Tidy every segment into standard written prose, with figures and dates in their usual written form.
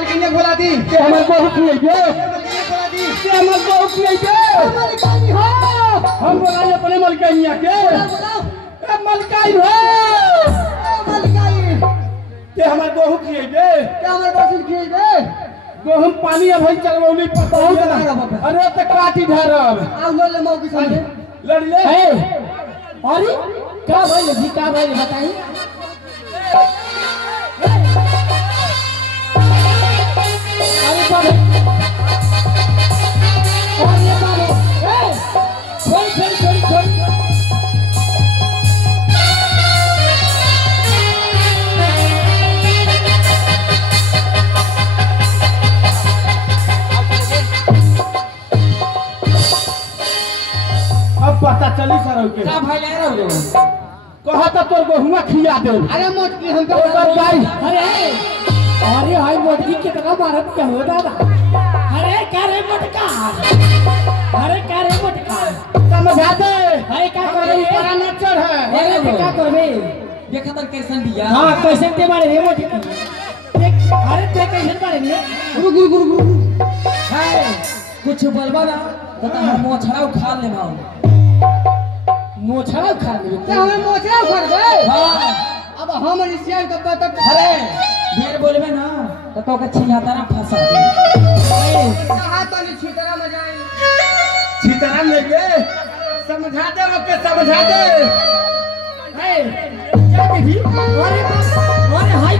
मलकिनी बोला दी के हमर बहू की के मलकिनी बोला दी के हमर बहू की के मलकाई हो हम बोला अपने मलकाइया के बोलाओ ए मलकाई हो मलकाई के हमर बहू की के हमर बहू की दे हम पानी अब ही चलवौली बहुत अरे त काटी धरब आओ लो ले मौकी संगे लड़ ले अरे का भाई जी का भाई बताई अरे बाबू अरे बाबू ए छोड़ अब पता चली सर के का भाई ले रहो कहा त तोर बहुआ खिया दे अरे मोटकी हमको गाय अरे हाय मोटकी कितना मारत क्या हो दादा अरे का रे मोटका समझा दे हाय का करे बड़ा नचर है अरे क्या करबे देखा तो कैसन दिया हां कैसन ते मारे रे मोटकी अरे ते कैसन मारे रे गुरु हाय कुछ बोलबा ना तो हम मोछड़ा उखाड़ ले माऊ मोछड़ा उखाड़ ले ते हमें मोछड़ा उखाड़ दे हां अब हम रिसियल का पता अरे ढेर बोलबे ना तो के छियाता ना फंसा दे कहा तो नहीं छितरा मजा आई छितरा ले गे समझा दे ओके समझा दे है क्या देखी अरे हाय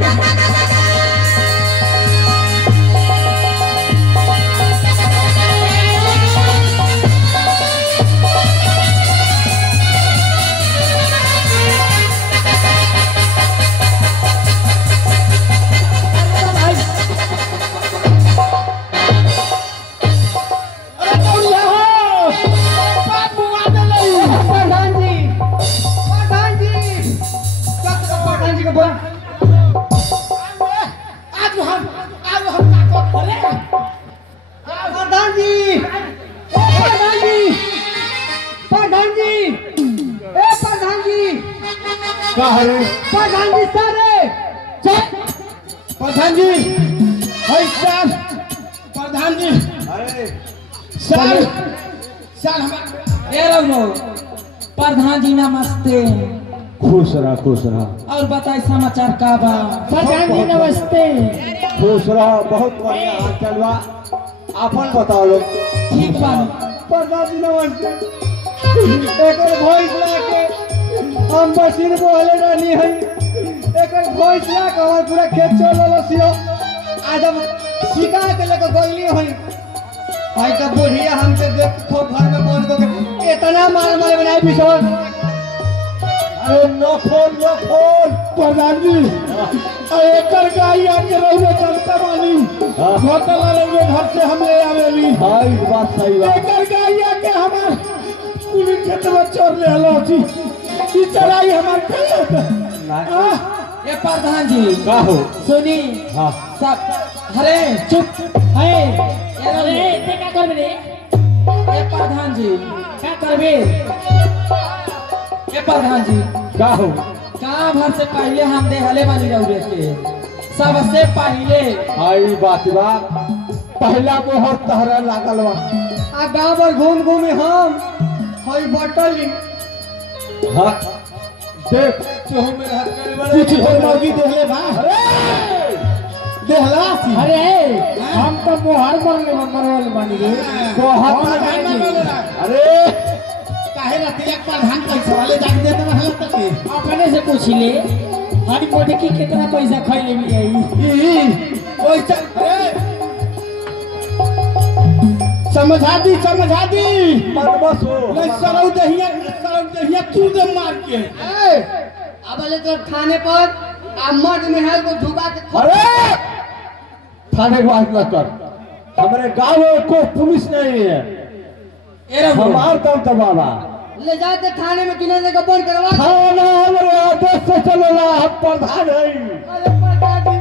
प्रधान जी सारे प्रधान जी हाय सर प्रधान जी अरे सर हम ए रहो प्रधान जी नमस्ते खुश रहा और बताइए समाचार का बा प्रधान जी नमस्ते खुश रहा बहुत बढ़िया हाल चलवा अपन बताओ लोग ठीक बा प्रधान जी नमस्ते एक वॉइस लाके हम बसीर बोले रानी है एक वॉइस लाके हमार पूरा खेत चलो सियो आज हम शिका के लेके गइली है भाई का बुढ़िया हमके देख खो घर में बंद करके इतना मार बनाई बिछोन अरे नो खोल प्रधान जी अरे कर गाई आके रहुए चलता बानी होटल वाले घर से हम ले आवेली हां इस बात सही बात कर गाई आके हमार पूरी खेत में चोर ले हलो छी ई चराई हमार ये प्रधान जी का हो सुनी हां सब अरे चुप है अरे ते क्या करबे रे ये प्रधान जी क्या करबे ये प्रधान जी का हो का भर से पहले हम दे हले वाली रहुए के सबसे पहले आई बात बा पहला मोहर तहरा लागल बा आ गांव पर घूम हम हई बटली हां देख तू मेरे हाथ में बड़ा कुछ हो मौगी देले बा देहला अरे हम तो मोहर मरल बानी रे अरे काहे रतिया प्रधान पैसा वाले जाके देते रहल तक अपने से पूछ ले हरी मोटे की कितना पैसा खइले भी आई पैसा समझा दी बस हो नहीं सरौ दहिया तू दे मार के अब ले तो थाने पर मर्द महल को झुका के अरे थाने बात मत कर हमारे गांव में कोई पुलिस नहीं है हमार काम तो बाबा ले जाते थाने में तूने जगह बंद करवा थाना हमारे आदेश से चलेगा हम प्रधान है अरे प्रधान जी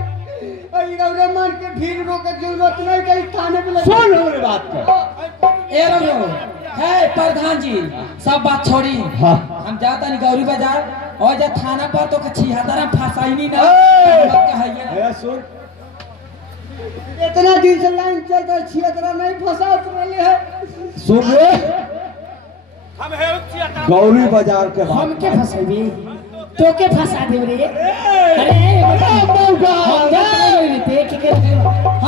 अरे रौरे मान के भीड़ रोके जरूरत नहीं कहीं थाने पे सुन हमारी बात कर ए रौरो है प्रधान जी सब बात छोड़ी हाँ हम जाता नहीं गौरी बाजार और जा थाना पर तो छिहत्तर फसाई नहीं ना ए! मत कहिए सुन तो छियतरा नहीं फंसा उतरले है। सुन रे गौरी बाजार के हम बात के फंसेबी तो के फंसा देब रे। अरे मौका हम जा रे ते के अरे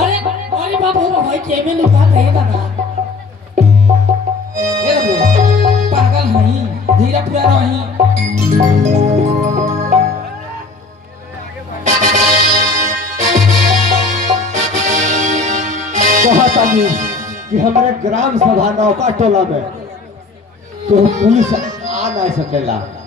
अरे बाबू भाई के में लिखा है दादा। ए रे पागल हई धीरे पूरा रही। कहता नहीं कि हमारे ग्राम सभा नौका टोला में तो पुलिस आ नहीं सकेला।